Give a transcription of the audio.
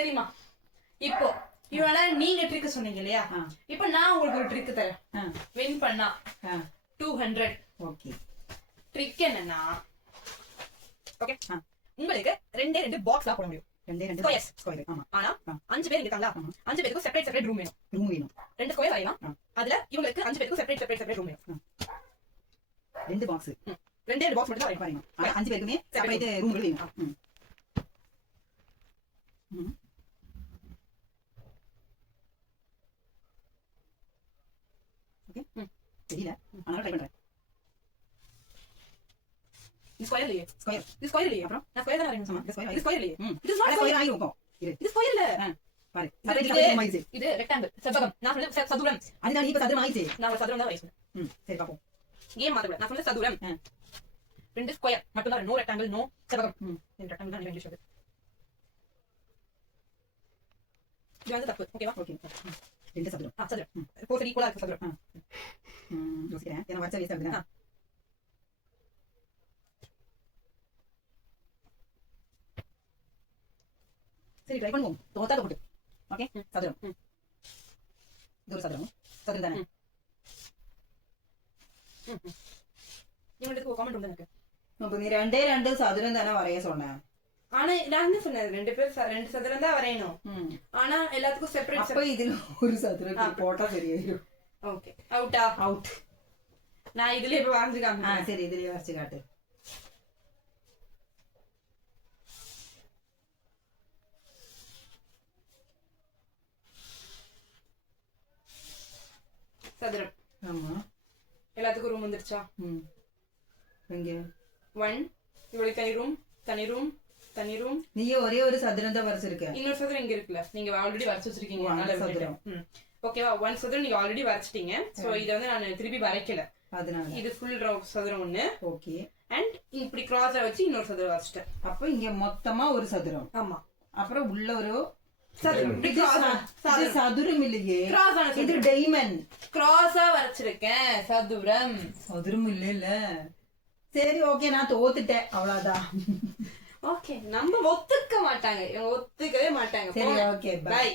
தெரியுமா? இப்போ இவனால நீங்க ட்ரிக் சொன்னீங்க இல்லையா? இப்போ நான் உங்களுக்கு ஒரு ட்ரிக் தரேன். வின் பண்ணா 200. ஓகே. ட்ரிக் என்னன்னா, ஓகே, உங்களுக்கு ரெண்டு பாக்ஸ்ல போட முடியும். ரெண்டு ஸ்கொயர். ஆமா. ஆனா 5 பேர் இருக்காங்களா? 5 பேருக்கு செப்பரேட் ரூம் வேணும். 2 ஸ்கொயர் வரையலாம். அதுல இவங்களுக்கு 5 பேருக்கு செப்பரேட் ரூம் வேணும். 2 பாக்ஸ். ரெண்டு பாக்ஸ் மட்டும் தான் பாருங்க. 5 பேருக்குமே செப்பரேட் ரூம்கள் வேணும். ஓகே. தெரியல. ஆனா ட்ரை பண்றேன். ஸ்கொயர் இல்லையே. ஸ்கொயர். ஸ்கொயர் இல்லையே. அப்புறம் நான் ஸ்கொயர் தான் வரையணும். ஆமா. இது ஸ்கொயர் இல்லையே. இது ஸ்கொயர் ஆயிருக்கும். இது ஸ்கொயர் இல்ல. பாரு. இது ரெக்டாங்கிள், செவ்வகம். நான் சொல்றது சதுரம். அதுதான் நீ இப்ப சதுரம் ஆயிடுச்சு. நான் ஒரு சதுரம் தான் வரையணும். சரி பாப்போம். ஏன் மாத்தல? நான் சொல்றது சதுரம். 2 ஸ்கொயர் மட்டும் தான். நோ ரெக்டாங்கிள், நோ செவ்வகம். இந்த ரெக்டாங்கிள் தான் இங்கிலீஷ் அது. இது வந்து தப்பு. ஓகேவா? ஓகே. 2 சதுரம். சதுரம். போர் ஈக்குவலா இருக்கு சதுரம். யோசிக்கிறேன். ஏன்னா வச்சா வேஸ்ட் ஆகுது. சரி ட்ரை பண்ணுவோம். தோத்தா போட்டு. ஓகே. சதுரம். இது ஒரு சதுரம். சதுரம் தானே? இவங்களுக்கு காமெண்ட் வந்து எனக்கு. அப்ப நீ ரெண்டு சதுரம் தானே வரைய சொன்ன. ஆனா நான் என்ன சொன்னேன், 2 பேர் 2 சதுரம் தான் வரையணும். ஆனா எல்லாத்துக்கும் செப்பரேட். அப்ப இதுல ஒரு சதுரம் போட்டா சரியாயிடும். ஓகே. அவுட்டா? அவுட். நான் இதுலயே இப்ப வரைஞ்சு காமிக்கிறேன். சரி இதுலயே வரைச்சு காட்டு. சதுரம். ஆமா. எல்லாத்துக்கும் ரூம் வந்துருச்சா? எங்க 1 இவளுக்கு தனி ரூம். நீயே ஒரே ஒரு சதுரம் தான் வரைச்சிருக்க. இன்னொரு சதுரம் இங்க இருக்குல்ல, நீங்க ஆல்ரெடி வரைச்சு வச்சிருக்கீங்க. அதனால ஓகேவா? 1 சதுரம் நீங்க ஆல்ரெடி வரைச்சிட்டீங்க. சோ இத வந்து நான் திருப்பி வரைக்கல. அதனால இது ஃபுல் சதுரம் ஒண்ணு. ஓகே. அண்ட் இப்படி கிராஸா வச்சு இன்னொரு சதுரம் வச்சிட்டேன். அப்ப இங்க மொத்தமா ஒரு சதுரம். ஆமா. அப்புறம் உள்ள ஒரு சதுரம் இல்லையே, இது டைமண்ட். கிராஸா வரைச்சிருக்கேன். சதுரம் இல்ல. சரி ஓகே, நான் தோத்துட்டேன். அவ்வளவுதான். ஓகே. நம்ம ஒத்துக்க மாட்டாங்க, இவங்க ஒத்துக்கவே மாட்டாங்க. சரி ஓகே, பை.